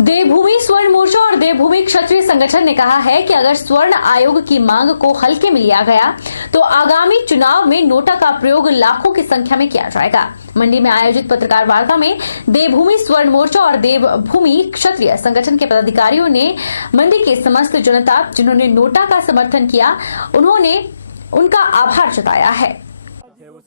देवभूमि स्वर्ण मोर्चा और देवभूमि क्षत्रिय संगठन ने कहा है कि अगर स्वर्ण आयोग की मांग को हल्के में लिया गया तो आगामी चुनाव में नोटा का प्रयोग लाखों की संख्या में किया जाएगा। मंडी में आयोजित पत्रकार वार्ता में देवभूमि स्वर्ण मोर्चा और देवभूमि क्षत्रिय संगठन के पदाधिकारियों ने मंडी की समस्त जनता जिन्होंने नोटा का समर्थन किया उन्होंने उनका आभार जताया है।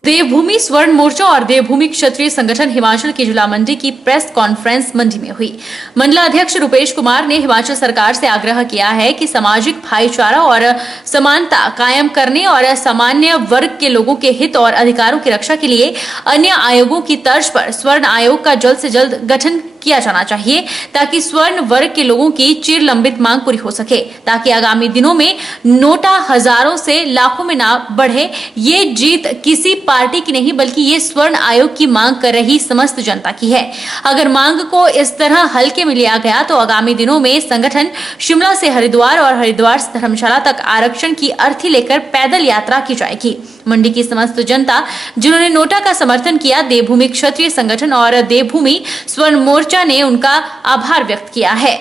देवभूमि स्वर्ण मोर्चा और देवभूमि क्षत्रिय संगठन हिमाचल की जिला मंडी की प्रेस कॉन्फ्रेंस मंडी में हुई। मंडलाध्यक्ष रुपेश कुमार ने हिमाचल सरकार से आग्रह किया है कि सामाजिक भाईचारा और समानता कायम करने और सामान्य वर्ग के लोगों के हित और अधिकारों की रक्षा के लिए अन्य आयोगों की तर्ज पर स्वर्ण आयोग का जल्द से जल्द गठन किया जाना चाहिए ताकि स्वर्ण वर्ग के लोगों की चिर लंबित मांग पूरी हो सके, ताकि आगामी दिनों में नोटा हजारों से लाखों में ना बढ़े। ये जीत किसी पार्टी की नहीं बल्कि ये स्वर्ण आयोग की मांग कर रही समस्त जनता की है। अगर मांग को इस तरह हल्के में लिया गया तो आगामी दिनों में संगठन शिमला से हरिद्वार और हरिद्वार से धर्मशाला तक आरक्षण की अर्थी लेकर पैदल यात्रा की जाएगी। मंडी की समस्त जनता जिन्होंने नोटा का समर्थन किया, देवभूमि क्षत्रिय संगठन और देवभूमि स्वर्ण मोर्चा ने उनका आभार व्यक्त किया है।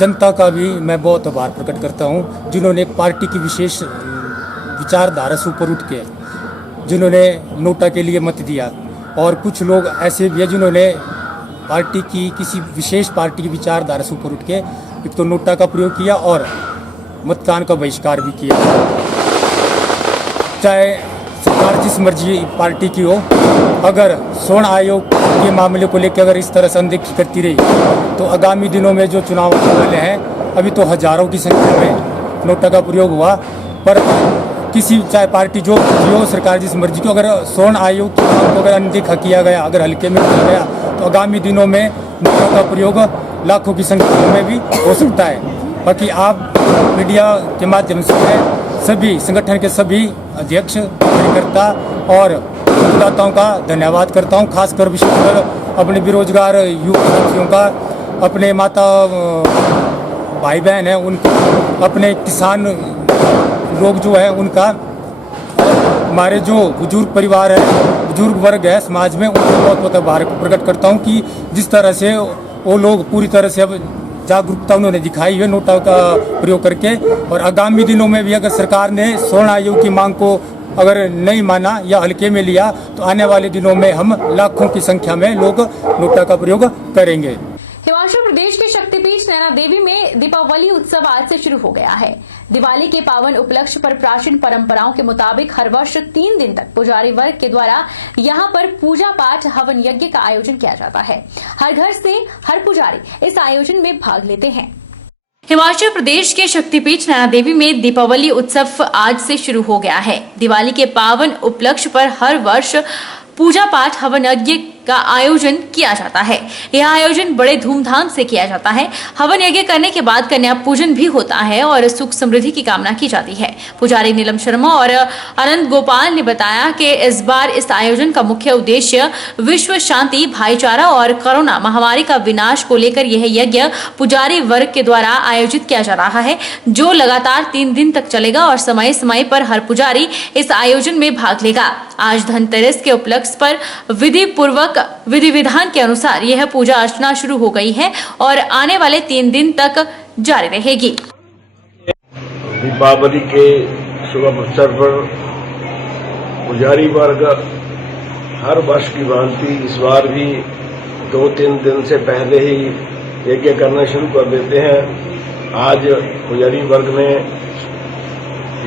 जनता का भी मैं बहुत आभार प्रकट करता हूं, जिन्होंने पार्टी की विशेष विचारधारा से ऊपर उठ के जिन्होंने नोटा के लिए मत दिया, और कुछ लोग ऐसे भी हैं जिन्होंने पार्टी की किसी विशेष पार्टी की विचारधारा से ऊपर उठ के एक तो नोटा का प्रयोग किया और मतदान का बहिष्कार भी किया। चाहे सरकार जिस मर्जी पार्टी की हो, अगर स्वर्ण आयोग के मामले को लेकर अगर इस तरह से अनदेखी करती रही तो आगामी दिनों में जो चुनाव होने वाले हैं, अभी तो हजारों की संख्या में नोटा का प्रयोग हुआ, पर किसी चाहे पार्टी जो हो, सरकार जिस मर्जी की, अगर स्वर्ण आयोग की मांग को अगर अनदेखा किया गया, अगर हल्के में किया गया तो आगामी दिनों में नोटा का प्रयोग लाखों की संख्या में भी हो सकता है। बाकी आप मीडिया के माध्यम से सभी संगठन के सभी अध्यक्ष, कार्यकर्ता और मतदाताओं का धन्यवाद करता हूं। खासकर विशेषकर अपने बेरोजगार युवा साथियों का, अपने माता भाई बहन हैं उनको, अपने किसान लोग जो है उनका, हमारे जो बुजुर्ग परिवार है, बुजुर्ग वर्ग है समाज में, उनको बहुत बहुत आभार प्रकट करता हूं कि जिस तरह से वो लोग पूरी तरह से अब जागरूकता उन्होंने दिखाई है नोटा का प्रयोग करके। और आगामी दिनों में भी अगर सरकार ने स्वर्ण आयोग की मांग को अगर नहीं माना या हल्के में लिया तो आने वाले दिनों में हम लाखों की संख्या में लोग नोटा का प्रयोग करेंगे। हिमाचल प्रदेश के शक्तिपीठ नैना देवी में दीपावली उत्सव आज से शुरू हो गया है। दिवाली के पावन उपलक्ष्य पर प्राचीन परंपराओं के मुताबिक हर वर्ष 3 दिन तक पुजारी वर्ग के द्वारा यहां पर पूजा पाठ हवन यज्ञ का आयोजन किया जाता है। हर घर से हर पुजारी इस आयोजन में भाग लेते हैं। हिमाचल प्रदेश के शक्तिपीठ नैना देवी में दीपावली उत्सव आज से शुरू हो गया है। दिवाली के पावन उपलक्ष्य पर हर वर्ष पूजा पाठ हवन यज्ञ का आयोजन किया जाता है। यह आयोजन बड़े धूमधाम से किया जाता है। हवन यज्ञ करने के बाद कन्या पूजन भी होता है और सुख समृद्धि की कामना की जाती है। पुजारी नीलम शर्मा और अनंत गोपाल ने बताया कि इस बार इस आयोजन का मुख्य उद्देश्य विश्व शांति, भाईचारा और कोरोना महामारी का विनाश को लेकर यह यज्ञ पुजारी वर्ग के द्वारा आयोजित किया जा रहा है, जो लगातार 3 दिन तक चलेगा और समय समय पर हर पुजारी इस आयोजन में भाग लेगा। आज धनतेरस के उपलक्ष्य पर विधि पूर्वक विधि विधान के अनुसार यह पूजा अर्चना शुरू हो गई है और आने वाले 3 दिन तक जारी रहेगी। दीपावली के शुभ अवसर पर पुजारी वर्ग हर वर्ष की भांति इस बार भी 2-3 दिन से पहले ही यज्ञ करना शुरू कर देते हैं। आज पुजारी वर्ग ने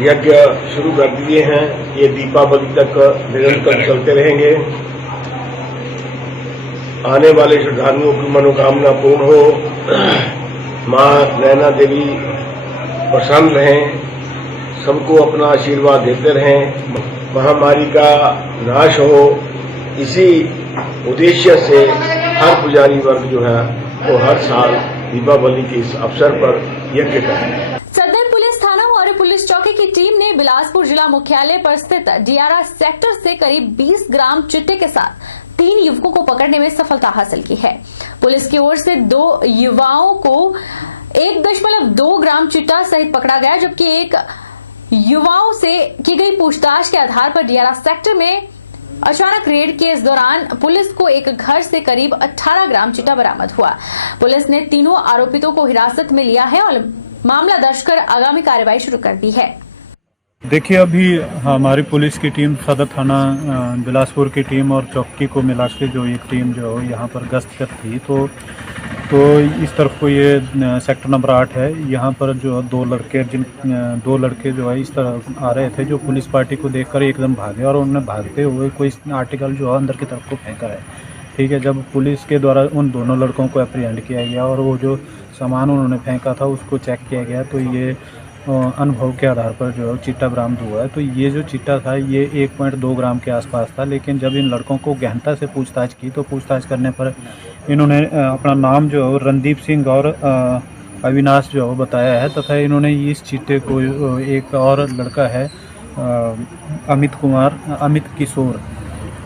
यज्ञ शुरू कर दिए हैं। ये दीपावली तक निरंतर चलते रहेंगे। आने वाले श्रद्धालुओं की मनोकामना पूर्ण हो, मां नैना देवी प्रसन्न रहें, सबको अपना आशीर्वाद देते रहें, महामारी का नाश हो, इसी उद्देश्य से हर पुजारी वर्ग जो है वो हर साल दीपावली के इस अवसर पर यज्ञ करें। सदर पुलिस थाना और पुलिस चौकी की टीम ने बिलासपुर जिला मुख्यालय पर स्थित डियारा सेक्टर से करीब 20 ग्राम चिट्टे के साथ 3 युवकों को पकड़ने में सफलता हासिल की है। पुलिस की ओर से 2 युवाओं को 1.2 ग्राम चिट्टा सहित पकड़ा गया, जबकि एक युवाओं से की गई पूछताछ के आधार पर डियारा सेक्टर में अचानक रेड के इस दौरान पुलिस को एक घर से करीब 18 ग्राम चिट्टा बरामद हुआ। पुलिस ने तीनों आरोपितों को हिरासत में लिया है और मामला दर्ज कर आगामी कार्रवाई शुरू कर दी है। देखिए, अभी हमारी पुलिस की टीम, सदर थाना बिलासपुर की टीम और चौकी को मिला के जो एक टीम जो यहाँ पर गश्त कर थी, तो इस तरफ को ये सेक्टर नंबर 8 है। यहाँ पर जो दो लड़के जो है इस तरह आ रहे थे, जो पुलिस पार्टी को देखकर एकदम भागे और उन्होंने भागते हुए कोई आर्टिकल जो है अंदर की तरफ को फेंका है। ठीक है, जब पुलिस के द्वारा उन दोनों लड़कों को अप्रीहेंड किया गया और वो जो सामान उन्होंने फेंका था उसको चेक किया गया, तो ये अनुभव के आधार पर जो है चिट्टा बरामद हुआ है। तो ये जो चिट्टा था ये 1.2 ग्राम के आसपास था, लेकिन जब इन लड़कों को गहनता से पूछताछ की तो पूछताछ करने पर इन्होंने अपना नाम जो है रणदीप सिंह और अविनाश जो है बताया है, तथा इन्होंने इस चिट्टे को एक और लड़का है अमित किशोर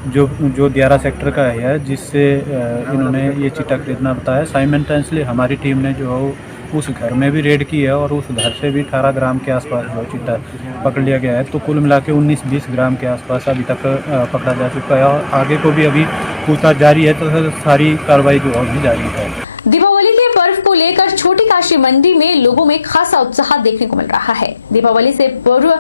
जो दियारा सेक्टर का है, जिससे इन्होंने ये चिट्टा खरीदना बताया। साइमल्टेनियसली हमारी टीम ने जो उस घर में भी रेड की है और उस घर से भी 18 ग्राम के आसपास जो चिट्टा पकड़ लिया गया है। तो कुल मिला के 19-20 ग्राम के आसपास अभी तक पकड़ा जा चुका है और आगे को भी अभी पूछताछ जारी है, तो सारी कार्रवाई जो भी जारी है। दीपावली के पर्व को लेकर छोटी काशी मंडी में लोगों में खासा उत्साह देखने को मिल रहा है। दीपावली से पूर्व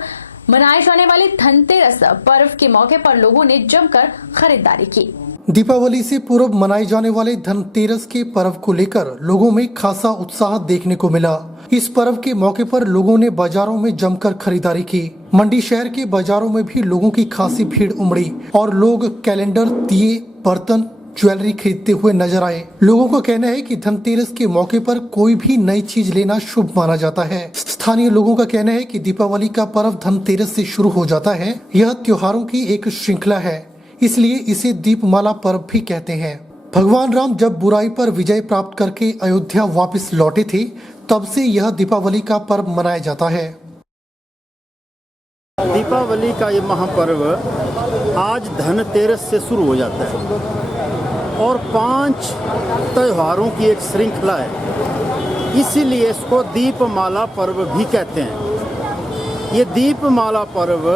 मनाए जाने वाले धनतेरस पर्व के मौके पर लोगों ने जमकर खरीदारी की। दीपावली से पूर्व मनाए जाने वाले धनतेरस के पर्व को लेकर लोगों में खासा उत्साह देखने को मिला। इस पर्व के मौके पर लोगों ने बाजारों में जमकर खरीदारी की। मंडी शहर के बाजारों में भी लोगों की खासी भीड़ उमड़ी और लोग कैलेंडर, दिए, बर्तन, ज्वेलरी खरीदते हुए नजर आए। लोगों का कहना है कि धनतेरस के मौके पर कोई भी नई चीज लेना शुभ माना जाता है। स्थानीय लोगों का कहना है कि दीपावली का पर्व धनतेरस से शुरू हो जाता है। यह त्योहारों की एक श्रृंखला है, इसलिए इसे दीपमाला पर्व भी कहते हैं। भगवान राम जब बुराई पर विजय प्राप्त करके अयोध्या वापस लौटे थे, तब से यह दीपावली का पर्व मनाया जाता है। दीपावली का ये महापर्व आज धनतेरस से शुरू हो जाता है और 5 त्योहारों की एक श्रृंखला है, इसीलिए इसको दीपमाला पर्व भी कहते हैं। ये दीपमाला पर्व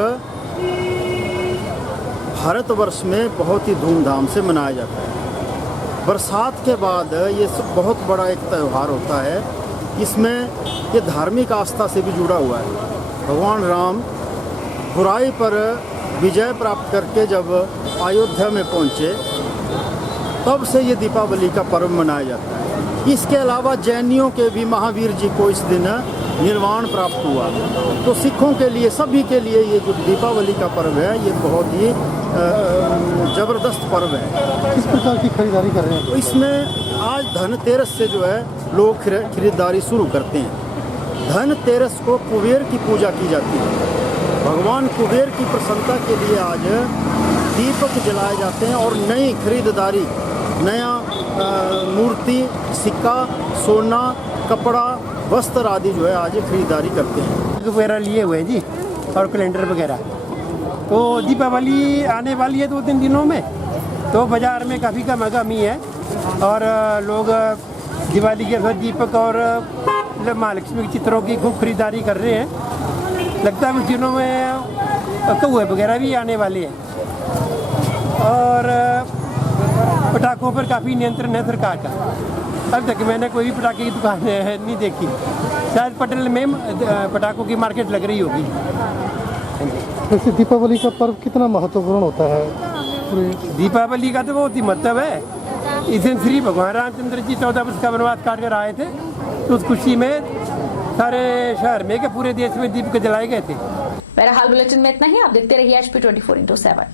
भारतवर्ष में बहुत ही धूमधाम से मनाया जाता है। बरसात के बाद ये सब बहुत बड़ा एक त्यौहार होता है। इसमें ये धार्मिक आस्था से भी जुड़ा हुआ है। भगवान राम बुराई पर विजय प्राप्त करके जब अयोध्या में पहुँचे, तब से ये दीपावली का पर्व मनाया जाता है। इसके अलावा जैनियों के भी महावीर जी को इस दिन निर्वाण प्राप्त हुआ। तो सिखों के लिए, सभी के लिए ये जो दीपावली का पर्व है ये बहुत ही ज़बरदस्त पर्व है। किस प्रकार की खरीदारी कर रहे हैं? तो इसमें आज धनतेरस से जो है लोग खरीदारी शुरू करते हैं। धनतेरस को कुबेर की पूजा की जाती है। भगवान कुबेर की प्रसन्नता के लिए आज दीपक जलाए जाते हैं और नई खरीदारी, नया मूर्ति, सिक्का, सोना, कपड़ा, वस्त्र आदि जो है आज खरीदारी करते हैं। वगैरह लिए हुए जी और कैलेंडर वगैरह। तो दीपावली आने वाली है 2-3 दिनों में, तो बाज़ार में काफ़ी कमी है और लोग दिवाली के अवसर दीपक और माँ लक्ष्मी के चित्रों की खूब खरीदारी कर रहे हैं। लगता है उस दिनों में कौए वगैरह भी आने वाले हैं और पटाखों पर काफ़ी नियंत्रण है सरकार का। अब तक मैंने कोई भी पटाखे की दुकान नहीं देखी। शायद पटेल में पटाखों की मार्केट लग रही होगी। वैसे दीपावली का पर्व कितना महत्वपूर्ण होता है? दीपावली का तो बहुत ही महत्व है। इस दिन श्री भगवान रामचंद्र जी 14 वर्ष का वनवास काट कर आए थे, तो उस खुशी में सारे शहर में के पूरे देश में दीप जलाए गए थे। बहरहाल बुलेटिन में इतना ही। आप देखते रहिए HP 24x7।